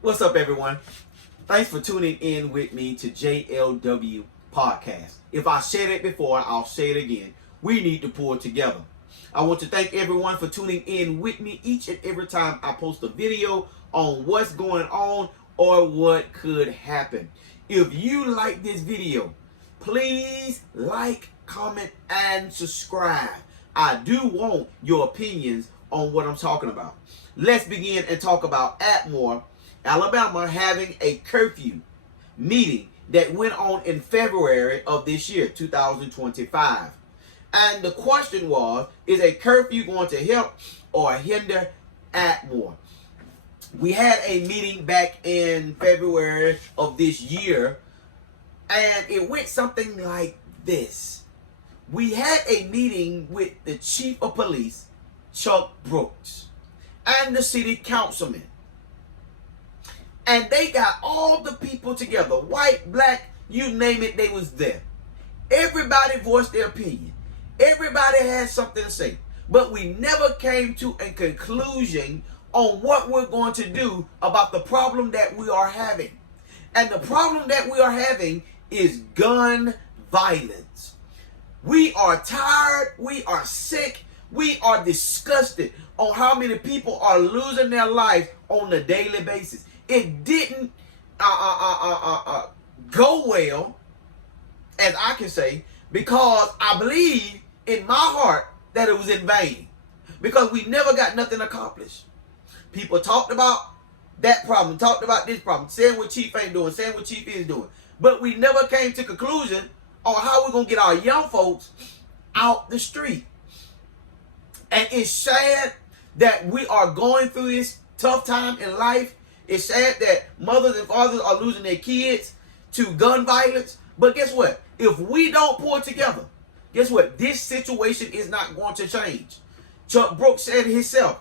What's up, everyone? Thanks for tuning in with me to JLW Podcast. If I said it before, I'll say it again. We need to pull together. I want to thank everyone for tuning in with me each and every time I post a video on what's going on or what could happen. If you like this video, please like, comment, and subscribe. I do want your opinions on what I'm talking about. Let's begin and talk about Ep1, Alabama having a curfew meeting that went on in February of this year, 2025. And the question was, is a curfew going to help or hinder Ep1? We had a meeting back in February of this year, and it went something like this. We had a meeting with the chief of police, Chuck Brooks, and the city councilman. And they got all the people together, white, black, you name it, they was there. Everybody voiced their opinion. Everybody had something to say. But we never came to a conclusion on what we're going to do about the problem that we are having. And the problem that we are having is gun violence. We are tired, we are sick, we are disgusted on how many people are losing their lives on a daily basis. It didn't go well, as I can say, because I believe in my heart that it was in vain, because we never got nothing accomplished. People talked about that problem, talked about this problem, saying what Chief ain't doing, saying what Chief is doing, but we never came to conclusion on how we're going to get our young folks out the street. And it's sad that we are going through this tough time in life. It's sad that mothers and fathers are losing their kids to gun violence. But guess what? If we don't pull together, guess what? This situation is not going to change. Chuck Brooks said himself,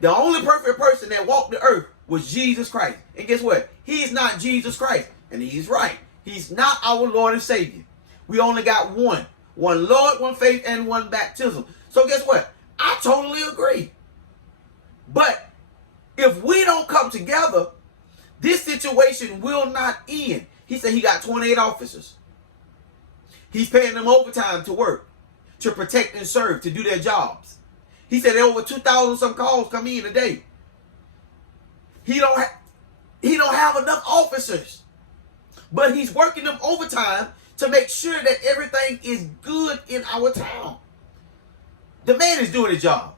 the only perfect person that walked the earth was Jesus Christ. And guess what? He's not Jesus Christ. And he's right. He's not our Lord and Savior. We only got one. One Lord, one faith, and one baptism. So guess what? I totally agree. But if we don't come together, this situation will not end. He said he got 28 officers. He's paying them overtime to work, to protect and serve, to do their jobs. He said there over 2,000 some calls come in a day. He don't have enough officers, but he's working them overtime to make sure that everything is good in our town. The man is doing his job.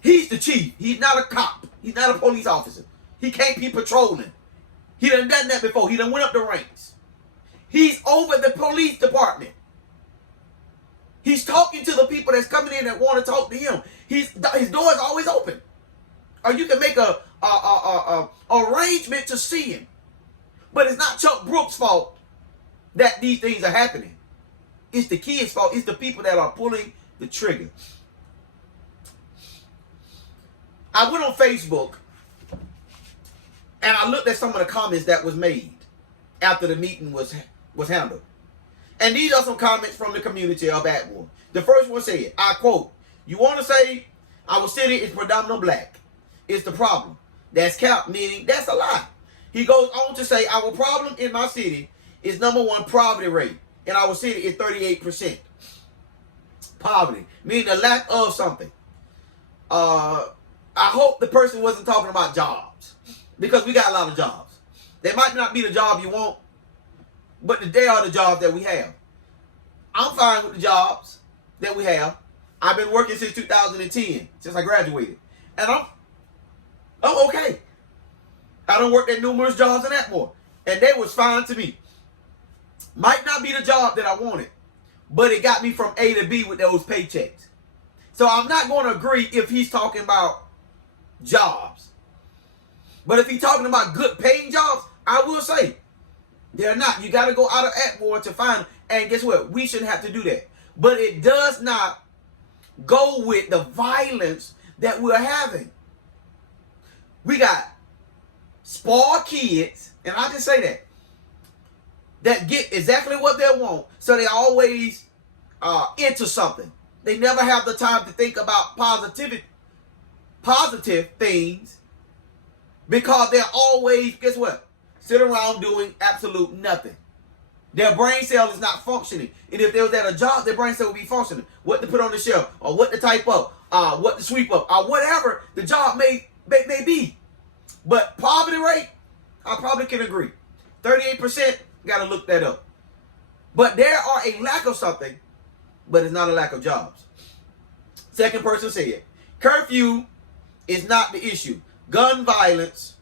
He's the chief. He's not a cop. He's not a police officer. He can't be patrolling. He done that before. He done went up the ranks. He's over the police department. He's talking to the people that's coming in that want to talk to him. His door is always open. Or you can make a arrangement to see him. But it's not Chuck Brooks' fault that these things are happening. It's the kids' fault. It's the people that are pulling the trigger. I went on Facebook and I looked at some of the comments that was made after the meeting was handled. And these are some comments from the community of Ep1. The first one said, I quote, "You want to say our city is predominantly black. It's the problem. That's cap, meaning that's a lie." He goes on to say, "Our problem in my city is number one, poverty rate. In our city is 38%. Poverty, meaning the lack of something." I hope the person wasn't talking about jobs, because we got a lot of jobs. They might not be the job you want, but they are the jobs that we have. I'm fine with the jobs that we have. I've been working since 2010, since I graduated. And I'm okay. I done worked at numerous jobs in Ep1, and they was fine to me. Might not be the job that I wanted, but it got me from A to B with those paychecks. So I'm not going to agree if he's talking about jobs. But if he's talking about good paying jobs, I will say they're not. You got to go out of Ep1 to find them. And guess what? We shouldn't have to do that. But it does not go with the violence that we're having. We got spoiled kids, and I can say that get exactly what they want, so they always into something. They never have the time to think about positive things, because they're always, guess what? Sit around doing absolute nothing. Their brain cell is not functioning. And if they was at a job, their brain cell would be functioning. What to put on the shelf, or what to type up, what to sweep up, or whatever the job may be. But poverty rate, I probably can agree. 38%, got to look that up. But there are a lack of something, but it's not a lack of jobs. Second person said, curfew is not the issue. Gun violence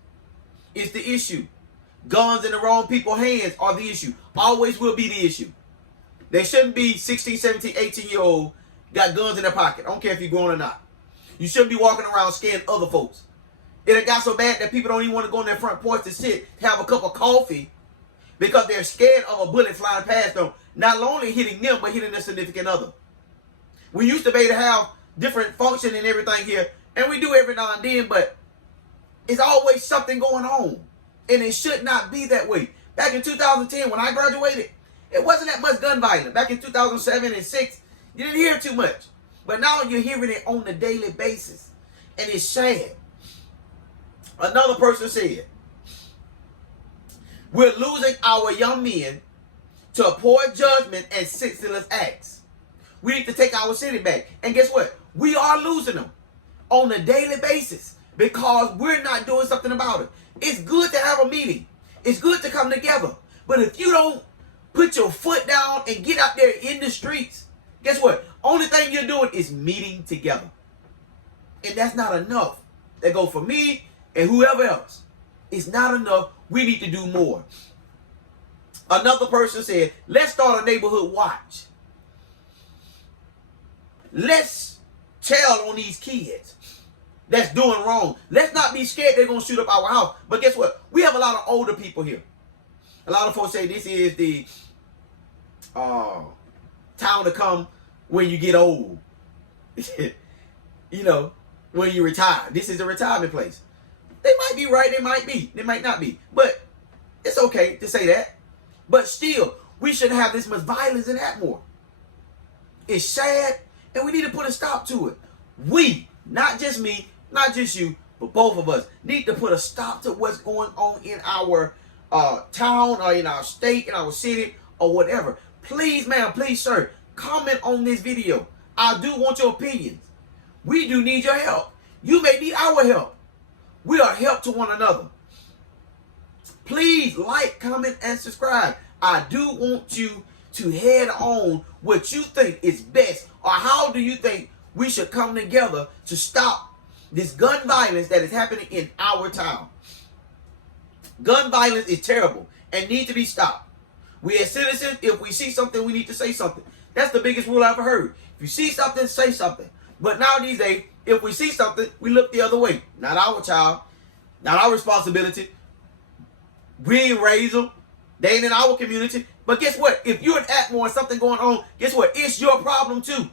is the issue. Guns in the wrong people's hands are the issue. Always will be the issue. There shouldn't be 16, 17, 18-year-old got guns in their pocket. I don't care if you're grown or not. You shouldn't be walking around scaring other folks. It got so bad that people don't even want to go on their front porch to sit, have a cup of coffee, because they're scared of a bullet flying past them, not only hitting them, but hitting their significant other. We used to be able to have different function and everything here, and we do every now and then, but it's always something going on. And it should not be that way. Back in 2010, when I graduated, it wasn't that much gun violence. Back in 2007 and 6, you didn't hear too much. But now you're hearing it on a daily basis. And it's sad. Another person said, we're losing our young men to poor judgment and senseless acts. We need to take our city back. And guess what? We are losing them on a daily basis because we're not doing something about it. It's good to have a meeting. It's good to come together. But if you don't put your foot down and get out there in the streets, guess what? Only thing you're doing is meeting together. And that's not enough. That goes for me and whoever else. It's not enough. We need to do more. Another person said, let's start a neighborhood watch. Let's tell on these kids that's doing wrong. Let's not be scared they're going to shoot up our house. But guess what? We have a lot of older people here. A lot of folks say this is the town to come when you get old. You know, when you retire. This is a retirement place. They might be right, they might be. They might not be. But it's okay to say that. But still, we shouldn't have this much violence in Atmore. It's sad, and we need to put a stop to it. We, not just me, not just you, but both of us, need to put a stop to what's going on in our town or in our state, in our city, or whatever. Please, ma'am, please, sir, comment on this video. I do want your opinions. We do need your help. You may need our help. We are help to one another. Please like, comment, and subscribe. I do want you to head on what you think is best, or how do you think we should come together to stop this gun violence that is happening in our town. Gun violence is terrible and need to be stopped. We as citizens, if we see something, we need to say something. That's the biggest rule I've ever heard. If you see something, say something. But now these days, if we see something, we look the other way. Not our child, not our responsibility. We ain't raise them. They ain't in our community. But guess what? If you're in Atmore and something going on, guess what? It's your problem too.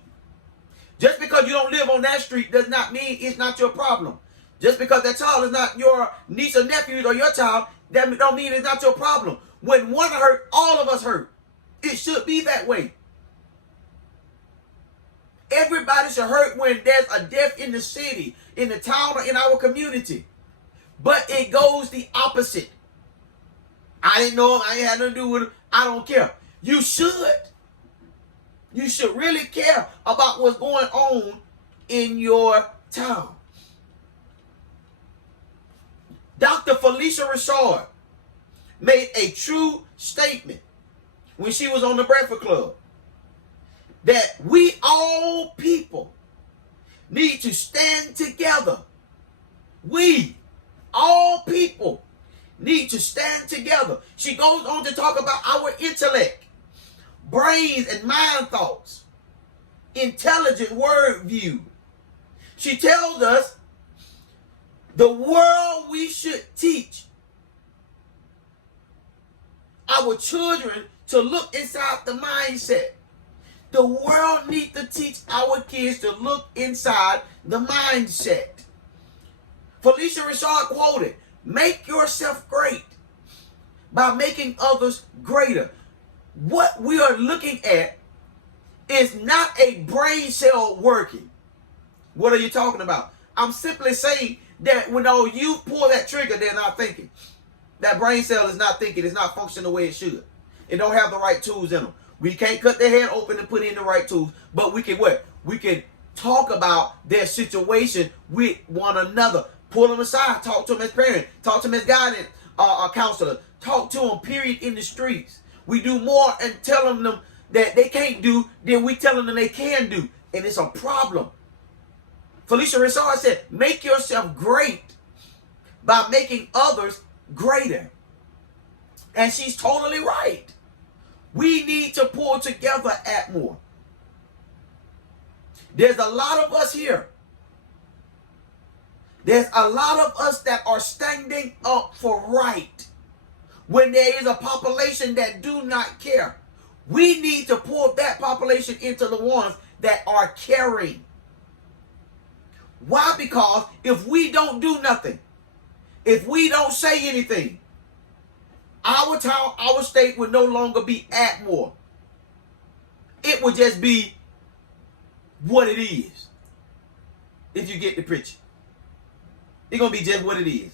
Just because you don't live on that street does not mean it's not your problem. Just because that child is not your niece or nephew or your child, that don't mean it's not your problem. When one hurt, all of us hurt. It should be that way. Everybody should hurt when there's a death in the city, in the town, or in our community. But it goes the opposite. I didn't know him. I ain't had nothing to do with him. I don't care. You should. You should really care about what's going on in your town. Dr. Felicia Rashard made a true statement when she was on the Breakfast Club that we all people need to stand together. We all people need to stand together. She goes on to talk about our intellect, brains and mind thoughts, intelligent word view. She tells us the world we should teach our children to look inside the mindset. The world needs to teach our kids to look inside the mindset. Felicia Rashard quoted, "Make yourself great by making others greater." What we are looking at It's not a brain cell working. What are you talking about? I'm simply saying that when you pull that trigger, they're not thinking. That brain cell is not thinking. It's not functioning the way it should. It don't have the right tools in them. We can't cut their head open and put in the right tools, but we can what? We can talk about their situation with one another. Pull them aside. Talk to them as parents. Talk to them as guidance counselor. Talk to them, period, in the streets. We do more and telling them that they can't do than we telling them they can do. And it's a problem. Felicia Rissard said, make yourself great by making others greater. And she's totally right. We need to pull together at more. There's a lot of us here. There's a lot of us that are standing up for right when there is a population that do not care. We need to pull that population into the ones that are caring. Why? Because if we don't do nothing, if we don't say anything, our town, our state would no longer be at war. It would just be what it is. If you get the picture. It's going to be just what it is.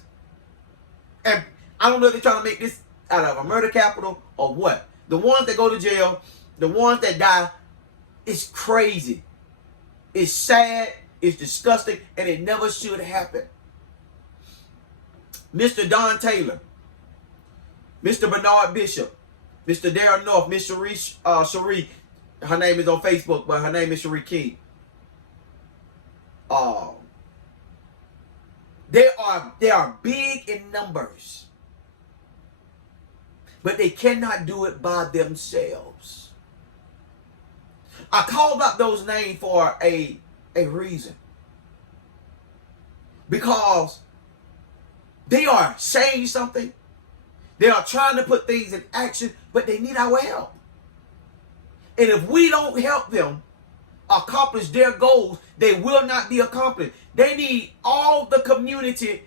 And I don't know if they're trying to make this out of a murder capital or what. The ones that go to jail, the ones that die, it's crazy. It's sad, it's disgusting, and it never should happen. Mr. Don Taylor, Mr. Bernard Bishop, Mr. Darren North, Miss Cherie, her name is on Facebook, but her name is Cherie King. They are big in numbers, but they cannot do it by themselves. I called out those names for a reason. Because they are saying something. They are trying to put things in action, but they need our help. And if we don't help them accomplish their goals, they will not be accomplished. They need all the community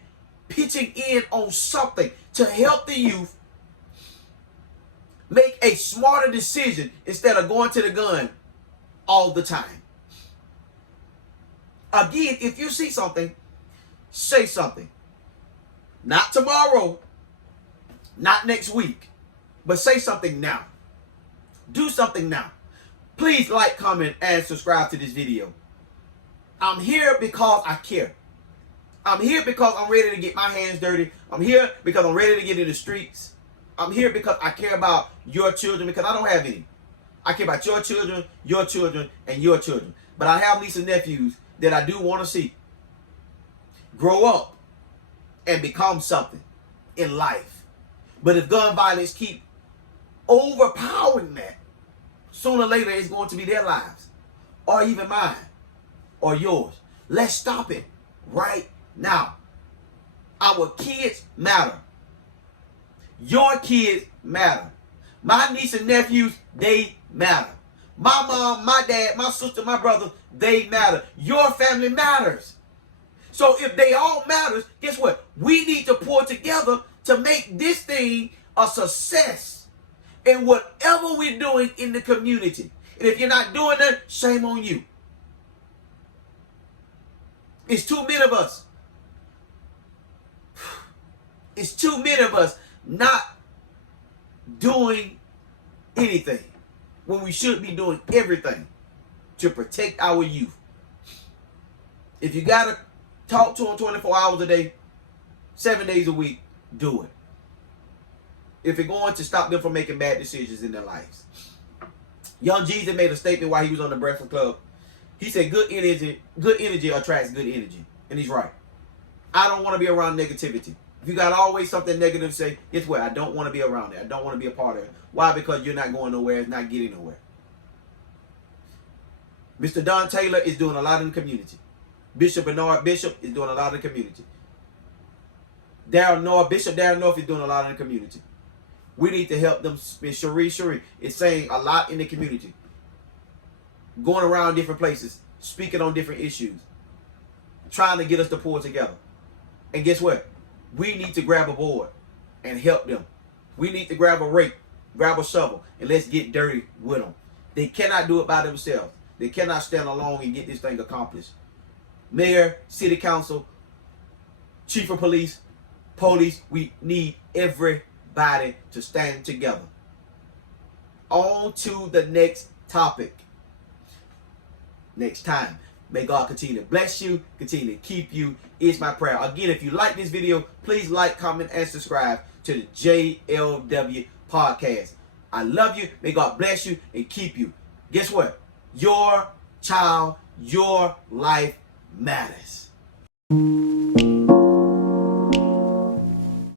pitching in on something to help the youth make a smarter decision instead of going to the gun all the time. Again, if you see something, say something. Not tomorrow, not next week, but say something now. Do something now. Please like, comment, and subscribe to this video. I'm here because I care. I'm here because I'm ready to get my hands dirty. I'm here because I'm ready to get in the streets. I'm here because I care about your children, because I don't have any. I care about your children, and your children. But I have nieces and nephews that I do want to see grow up and become something in life. But if gun violence keep overpowering that, sooner or later it's going to be their lives, or even mine, or yours. Let's stop it right now. Our kids matter. Your kids matter. My niece and nephews, they matter. My mom, my dad, my sister, my brother, they matter. Your family matters. So if they all matters, guess what? We need to pull together to make this thing a success in whatever we're doing in the community. And if you're not doing that, shame on you. It's too many of us. It's too many of us not doing anything when we should be doing everything to protect our youth. If you got to talk to them 24 hours a day, 7 days a week, do it. If you're going to stop them from making bad decisions in their lives. Young Jesus made a statement while he was on the Breakfast Club. He said good energy attracts good energy. And he's right. I don't want to be around negativity. If you got always something negative to say, guess what? I don't want to be around it. I don't want to be a part of it. Why? Because you're not going nowhere. It's not getting nowhere. Mr. Don Taylor is doing a lot in the community. Bishop Bernard Bishop is doing a lot in the community. Bishop Darren North is doing a lot in the community. We need to help them. Cherie is saying a lot in the community. Going around different places, speaking on different issues, trying to get us to pull together. And guess what? We need to grab a board and help them. We need to grab a rake, grab a shovel, and let's get dirty with them. They cannot do it by themselves. They cannot stand alone and get this thing accomplished. Mayor, city council, chief of police, we need everybody to stand together. On to the next topic. Next time. May God continue to bless you, continue to keep you, is my prayer. Again, if you like this video, please like, comment, and subscribe to the JLW podcast. I love you. May God bless you and keep you. Guess what? Your child, your life matters.